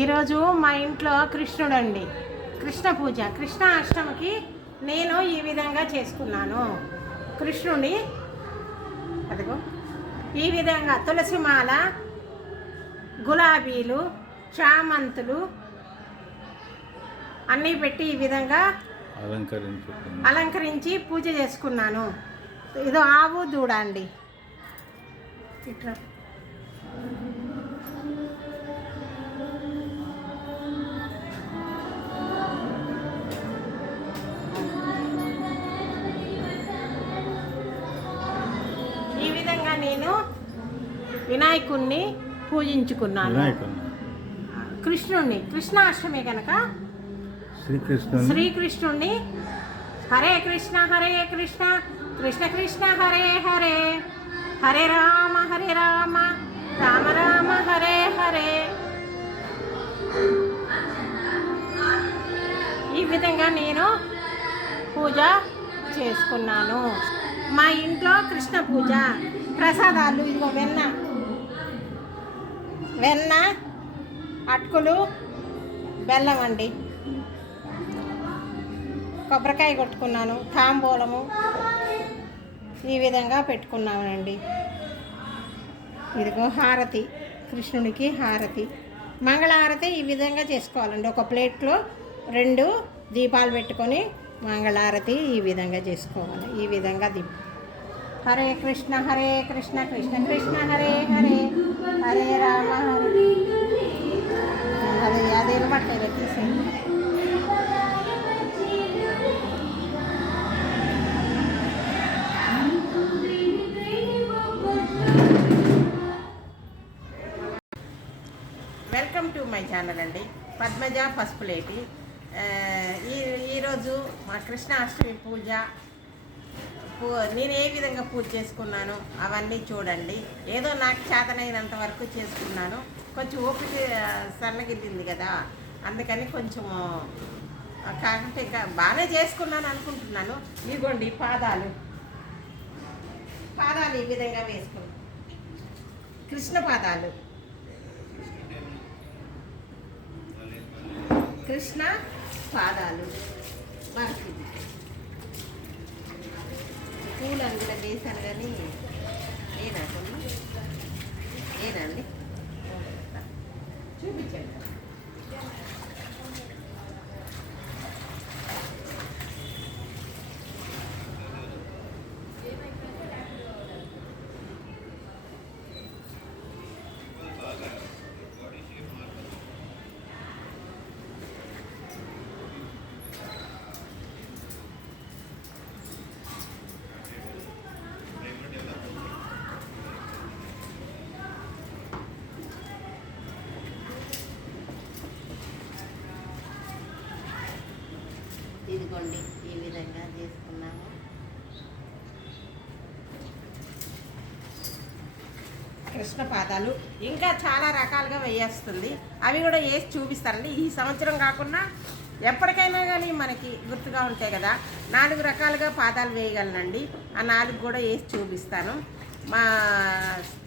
ఈరోజు మా ఇంట్లో కృష్ణుడు అండి కృష్ణ పూజ. కృష్ణ అష్టమికి నేను ఈ విధంగా చేసుకున్నాను. కృష్ణుడి అదిగో. ఈ విధంగా తులసి మాల గులాబీలు చామంతులు అన్నీ పెట్టి ఈ విధంగా అలంకరించి పూజ చేసుకున్నాను. ఇదో ఆవు దూడ అండి. ఇట్లా. ఈ విధంగా నేను వినాయకుణ్ణి పూజించుకున్నాను. కృష్ణుణ్ణి. కృష్ణాష్టమి కనుక శ్రీకృష్ణుణ్ణి. హరే కృష్ణ హరే కృష్ణ. కృష్ణ కృష్ణ హరే హరే. హరే రామ హరే రామ. విధంగా నేను పూజ చేసుకున్నాను. మా ఇంట్లో కృష్ణ పూజ ప్రసాదాలు ఇదిగో వెన్న. వెన్న అటుకులు బెల్లం అండి. కొబ్బరికాయ కొట్టుకున్నాను తాంబూలము ఈ విధంగా పెట్టుకున్నానండి. ఇదిగో హారతి కృష్ణునికి హారతి. మంగళహారతి ఈ విధంగా చేసుకోవాలండి. ఒక ప్లేట్లో రెండు దీపాలు పెట్టుకొని మంగళారతి ఈ విధంగా చేసుకోవాలి. ఈ విధంగా దీపం. హరే కృష్ణ హరే కృష్ణ కృష్ణ కృష్ణ హరే హరే. హరే రామ హరే అదే అదే పట్టలేదు తీసేయండి వెల్కమ్ టు మై ఛానల్ అండి. పద్మజ పసుపులేటి. లేటీ ఈ ఈరోజు మా కృష్ణ అష్టమి పూజ. పూ నేను ఏ విధంగా పూజ చేసుకున్నాను అవన్నీ చూడండి. ఏదో నాకు చేతనైనంత వరకు చేసుకున్నాను. కొంచెం ఓపిక ఆ, సన్నగిల్లింది కదా. అందుకని కొంచెం కాకపోతే ఇంకా బాగానే చేసుకున్నాను అనుకుంటున్నాను. ఇదిగోండి పాదాలు. పాదాలు ఈ విధంగా వేసుకున్నాను కృష్ణ పాదాలు. కృష్ణ పాదాలు. మనకి పూలు కూడా వేశాను కానీ ఏనా కొన్ని ఏనండి చూపించండి. ఇదిగోండి ఈ విధంగా చేసుకున్నాము. కృష్ణ పాదాలు ఇంకా చాలా రకాలుగా వేయేస్తుంది. అవి కూడా వేసి చూపిస్తారండి. ఈ సంవత్సరం కాకుండా ఎప్పటికైనా కానీ మనకి గుర్తుగా ఉంటాయి కదా నాలుగు రకాలుగా పాదాలు వేయగలనండి. ఆ నాలుగు కూడా వేసి చూపిస్తాను. మా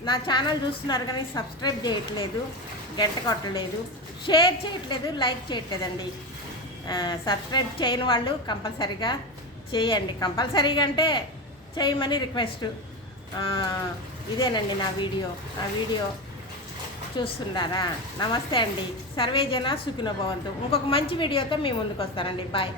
నా ఛానల్ చూస్తున్నారు కానీ సబ్స్క్రైబ్ చేయట్లేదు గంట కొట్టలేదు. షేర్ చేయట్లేదు లైక్ చేయట్లేదండి. సబ్స్క్రైబ్ చేయని వాళ్ళు కంపల్సరీగా చేయండి. కంపల్సరీగా అంటే చేయమని రిక్వెస్ట్. ఇదేనండి నా వీడియో. ఆ వీడియో చూస్తున్నారా? నమస్తే అండి. సర్వేజన సుఖినభవంతు భవంతు. ఇంకొక మంచి వీడియోతో మీ ముందుకు వస్తానండి. బాయ్.